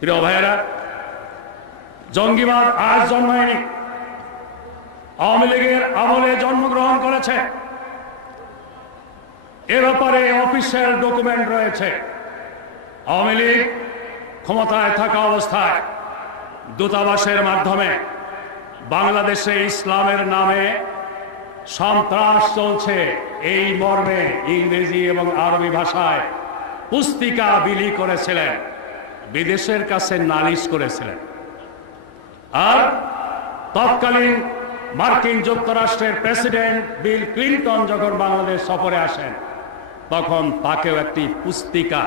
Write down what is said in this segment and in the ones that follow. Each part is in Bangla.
প্রিয় ভাইয়েরা, জঙ্গিবাদ আজ জন্মায়নি আওয়ামী লীগের আমলে জন্মগ্রহণ করেছে। এ ব্যাপারে অফিসিয়াল ডকুমেন্ট রয়েছে। আওয়ামী লীগ ক্ষমতায় থাকা অবস্থায় দূতাবাসের মাধ্যমে বাংলাদেশে ইসলামের নামে সন্ত্রাস চলছে। এই মর্মে ইংরেজি এবং আরবি ভাষায় পুস্তিকা বিলি করেছিলেন। বিদেশের কাছে নালিশ করেছিলেন। আর তৎকালীন মার্কিন যুক্তরাষ্ট্রের প্রেসিডেন্ট বিল ক্লিন্টন যখন বাংলাদেশ সফরে আসেন, তখন তাকেও একটি পুস্তিকা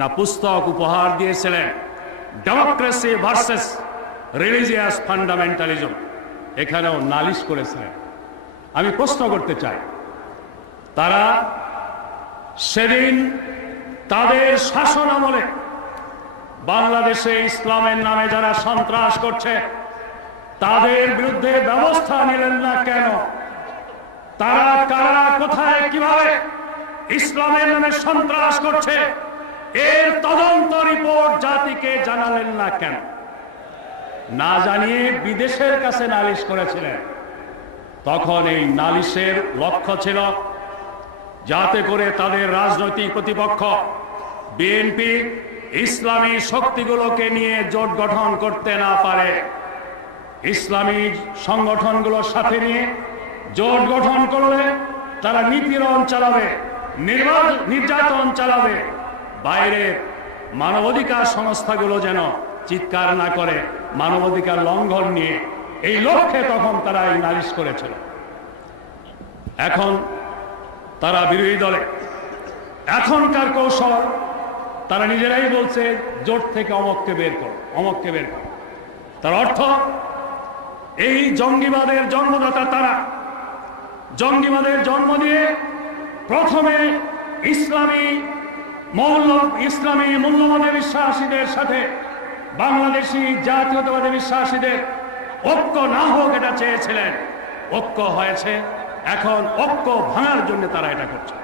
না পুস্তক উপহার দিয়েছিলেন ডেমোক্রেসি ভার্সেস রিলিজিয়াস ফান্ডামেন্টালিজম এখানেও নালিশ করেছিলেন। আমি প্রশ্ন করতে চাই, তারা সেদিন তাদের শাসন আমলে বাংলাদেশে ইসলামের নামে যারা সন্ত্রাস করছে, তাদের বিরুদ্ধে ব্যবস্থা নিলেন না কেন? তারা কারা, কোথায়, কীভাবে ইসলামের নামে সন্ত্রাস করছে? এর তদন্ত রিপোর্ট জাতিকে জানালেন না কেন? না জানিয়ে বিদেশের কাছে নালিশ করেছিলেন। তখন এই নালিশের লক্ষ্য ছিল যাতে করে তাদের রাজনৈতিক প্রতিপক্ষ, বিএনপি ইসলামী শক্তিগুলোকে নিয়ে জোট গঠন করতে না পারে। ইসলামী সংগঠনগুলোর সাথে নিয়ে জোট গঠন করলে তারা নিপীড়ন চালাবে নির্যাতন চালাবে। বাইরে মানবাধিকার সংস্থাগুলো যেন চিৎকার না করে, মানবাধিকার লঙ্ঘন নিয়ে। এই লক্ষ্যে তখন তারা এই নালিশ করেছিল। এখন তারা বিরোধী দলে। এখনকার কৌশল তারা নিজেরাই বলছে, জোট থেকে অমককে বের করো অমককে বের করো। তার অর্থ, এই জঙ্গিবাদের জন্মদাতা তারা। জঙ্গিবাদের জন্ম দিয়ে প্রথমে ইসলামী মৌল, ইসলামী মূল্যবোধে বিশ্বাসীদের সাথে, বাংলাদেশি জাতীয়তাবাদী বিশ্বাসীদের ঐক্য না হোক এটা চেয়েছিলেন। ঐক্য হয়েছে, এখন ঐক্য ভাঙার জন্য তারা এটা করছে।